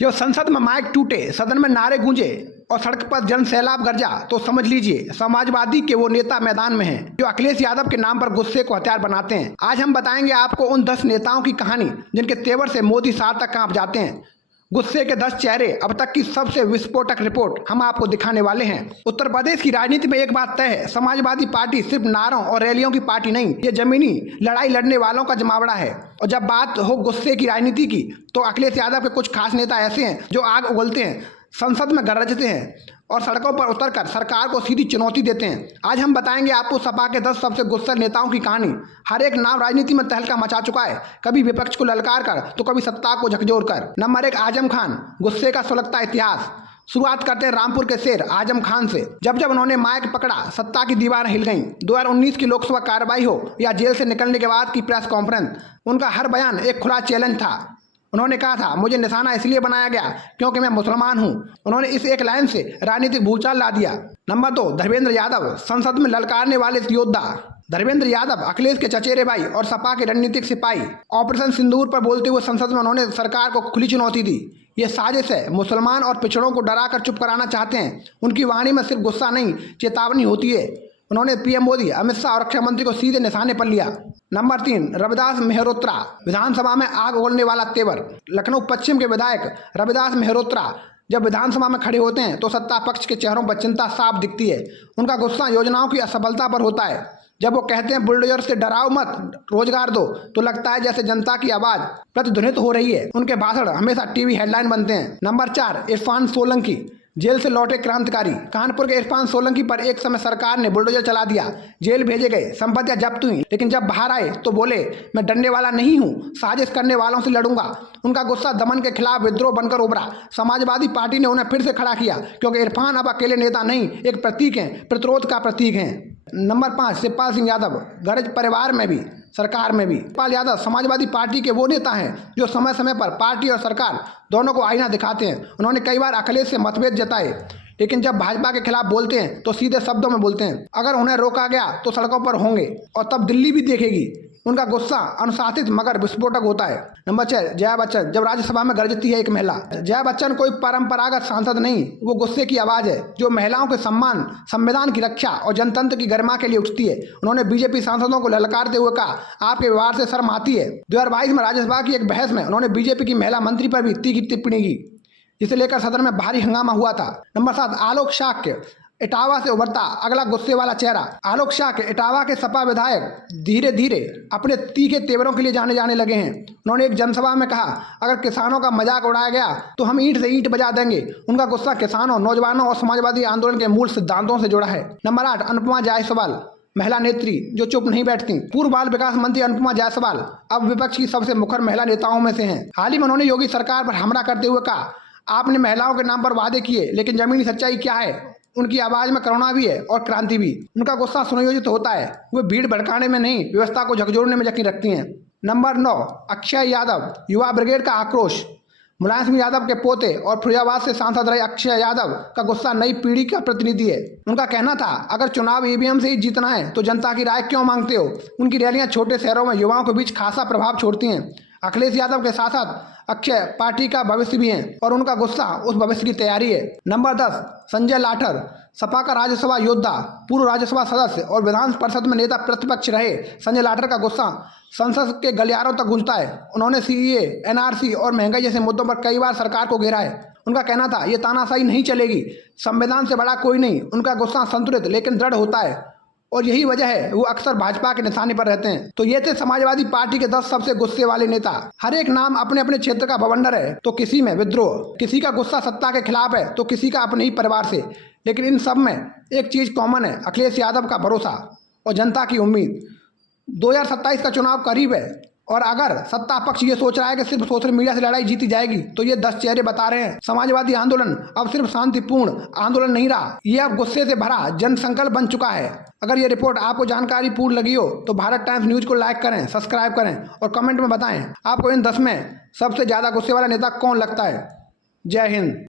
जब संसद में माइक टूटे, सदन में नारे गूंजे और सड़क पर जन सैलाब गरजा तो समझ लीजिए समाजवादी के वो नेता मैदान में हैं जो अखिलेश यादव के नाम पर गुस्से को हथियार बनाते हैं। आज हम बताएंगे आपको उन 10 नेताओं की कहानी जिनके तेवर से मोदी साथ तक कांप जाते हैं। गुस्से के 10 चेहरे, अब तक की सबसे विस्फोटक रिपोर्ट हम आपको दिखाने वाले हैं। उत्तर प्रदेश की राजनीति में एक बात तय है, समाजवादी पार्टी सिर्फ नारों और रैलियों की पार्टी नहीं, ये जमीनी लड़ाई लड़ने वालों का जमावड़ा है। और जब बात हो गुस्से की राजनीति की तो अखिलेश यादव के कुछ खास नेता ऐसे हैं जो आग उगलते हैं, संसद में गरजते हैं और सड़कों पर उतरकर सरकार को सीधी चुनौती देते हैं। आज हम बताएंगे आपको सपा के 10 सबसे गुस्सैल नेताओं की कहानी। हर एक नाम राजनीति में तहलका मचा चुका है, कभी विपक्ष को ललकार कर तो कभी सत्ता को झकझोर कर। नंबर 1, आजम खान, गुस्से का सुलगता इतिहास। शुरुआत करते हैं रामपुर के शेर आजम खान से। जब उन्होंने माइक पकड़ा, सत्ता की दीवार हिल गई। 2019 की लोकसभा कार्रवाई हो या जेल से निकलने के बाद की प्रेस कॉन्फ्रेंस, उनका हर बयान एक खुला चैलेंज था। उन्होंने कहा था, मुझे निशाना इसलिए बनाया गया क्योंकि मैं मुसलमान हूं। उन्होंने इस एक लाइन से राजनीतिक भूचाल ला दिया। नंबर 2, धर्मेंद्र यादव, संसद में ललकारने वाले योद्धा। धर्मेंद्र यादव अखिलेश के चचेरे भाई और सपा के रणनीतिक सिपाही। ऑपरेशन सिंदूर पर बोलते हुए संसद में उन्होंने सरकार को खुली चुनौती दी। ये साजिश है, मुसलमान और पिछड़ों को डरा कर चुप कराना चाहते हैं। उनकी वाणी में सिर्फ गुस्सा नहीं, चेतावनी होती है। उन्होंने पीएम मोदी, अमित शाह और रक्षा मंत्री को सीधे निशाने पर लिया। नंबर 3, रविदास मेहरोत्रा, विधानसभा में आग उगलने वाला तेवर। लखनऊ पश्चिम के विधायक रविदास मेहरोत्रा जब विधानसभा में खड़े होते हैं तो सत्ता पक्ष के चेहरों पर चिंता साफ दिखती है। उनका गुस्सा योजनाओं की असफलता पर होता है। जब वो कहते हैं बुलडोजर से डराओ मत, रोजगार दो, तो लगता है जैसे जनता की आवाज प्रतिध्वनित हो रही है। उनके भाषण हमेशा टीवी हेडलाइन बनते हैं। नंबर 4, इरफान सोलंकी, जेल से लौटे क्रांतिकारी। कानपुर के इरफान सोलंकी पर एक समय सरकार ने बुलडोजर चला दिया, जेल भेजे गए, संपत्तियां जब्त हुई, लेकिन जब बाहर आए तो बोले, मैं डरने वाला नहीं हूं, साजिश करने वालों से लड़ूंगा। उनका गुस्सा दमन के खिलाफ विद्रोह बनकर उभरा। समाजवादी पार्टी ने उन्हें फिर से खड़ा किया क्योंकि इरफान अब अकेले नेता नहीं, एक प्रतीक हैं, प्रतिरोध का प्रतीक हैं। नंबर 5, शिवपाल सिंह यादव, गरज परिवार में भी सरकार में भी। शिवपाल यादव समाजवादी पार्टी के वो नेता हैं जो समय समय पर पार्टी और सरकार दोनों को आईना दिखाते हैं। उन्होंने कई बार अखिलेश से मतभेद जताए, लेकिन जब भाजपा के खिलाफ बोलते हैं तो सीधे शब्दों में बोलते हैं। अगर उन्हें रोका गया तो सड़कों पर होंगे और तब दिल्ली भी देखेगी। उनका गुस्सा अनुशासित मगर विस्फोटक होता है। नंबर 6, जया बच्चन, जब राज्यसभा में गरजती है एक महिला। जया बच्चन कोई परंपरागत सांसद नहीं, वो गुस्से की आवाज है जो महिलाओं के सम्मान, संविधान की रक्षा और जनतंत्र की गरिमा के लिए उठती है। उन्होंने बीजेपी सांसदों को ललकारते हुए कहा, आपके व्यवहार से शर्म आती है। 2022 में राज्यसभा की एक बहस में उन्होंने बीजेपी की महिला मंत्री पर भी तीखी टिप्पणी की, जिसे लेकर सदन में भारी हंगामा हुआ था। नंबर 7, आलोक शाक्य, इटावा से उभरता अगला गुस्से वाला चेहरा। आलोक शाक्य इटावा के सपा विधायक धीरे धीरे अपने तीखे तेवरों के लिए जाने लगे हैं। उन्होंने एक जनसभा में कहा, अगर किसानों का मजाक उड़ाया गया तो हम ईंट से ईंट बजा देंगे। उनका गुस्सा किसानों, नौजवानों और समाजवादी आंदोलन के मूल सिद्धांतों से जुड़ा है। नंबर 8, अनुपमा जायसवाल, महिला नेत्री जो चुप नहीं बैठती। पूर्व बाल विकास मंत्री अनुपमा जायसवाल अब विपक्ष की सबसे मुखर महिला नेताओं में से हैं। हाल ही में उन्होंने योगी सरकार पर हमला करते हुए कहा, आपने महिलाओं के नाम पर वादे किए, लेकिन जमीनी सच्चाई क्या है? उनकी आवाज में करुणा भी है और क्रांति भी। उनका गुस्सा सुनियोजित होता है, वे भीड़ भड़काने में नहीं, व्यवस्था को झकझोरने में यकीन रखती हैं। नंबर 9, अक्षय यादव, युवा ब्रिगेड का आक्रोश। मुलायम सिंह यादव के पोते और फिरोजाबाद से सांसद रहे अक्षय यादव का गुस्सा नई पीढ़ी का प्रतिनिधि है। उनका कहना था, अगर चुनाव ईवीएम से ही जीतना है तो जनता की राय क्यों मांगते हो? उनकी रैलियां छोटे शहरों में युवाओं के बीच खासा प्रभाव छोड़ती हैं। अखिलेश यादव के साथ साथ अक्षय पार्टी का भविष्य भी है और उनका गुस्सा उस भविष्य की तैयारी है। नंबर 10, संजय लाठर, सपा का राज्यसभा योद्धा, पूर्व राज्यसभा सदस्य और विधान परिषद में नेता प्रतिपक्ष रहे संजय लाठर का गुस्सा संसद के गलियारों तक गूंजता है। उन्होंने सीएए, एनआरसी और महंगाई जैसे मुद्दों पर कई बार सरकार को घेरा है। उनका कहना था, ये तानाशाही नहीं चलेगी, संविधान से बड़ा कोई नहीं। उनका गुस्सा संतुलित लेकिन दृढ़ होता है और यही वजह है वो अक्सर भाजपा के निशाने पर रहते हैं। तो ये थे समाजवादी पार्टी के 10 सबसे गुस्से वाले नेता। हर एक नाम अपने अपने क्षेत्र का बवंडर है, तो किसी में विद्रोह, किसी का गुस्सा सत्ता के खिलाफ है तो किसी का अपने ही परिवार से, लेकिन इन सब में एक चीज कॉमन है, अखिलेश यादव का भरोसा और जनता की उम्मीद। 2027 का चुनाव करीब है और अगर सत्ता पक्ष ये सोच रहा है कि सिर्फ सोशल मीडिया से लड़ाई जीती जाएगी तो ये 10 चेहरे बता रहे हैं, समाजवादी आंदोलन अब सिर्फ शांतिपूर्ण आंदोलन नहीं रहा, ये अब गुस्से से भरा जन संकल्प बन चुका है। अगर ये रिपोर्ट आपको जानकारी पूर्ण लगी हो तो भारत टाइम्स न्यूज को लाइक करें, सब्सक्राइब करें और कमेंट में बताएं आपको इन 10 में सबसे ज्यादा गुस्से वाला नेता कौन लगता है। जय हिंद।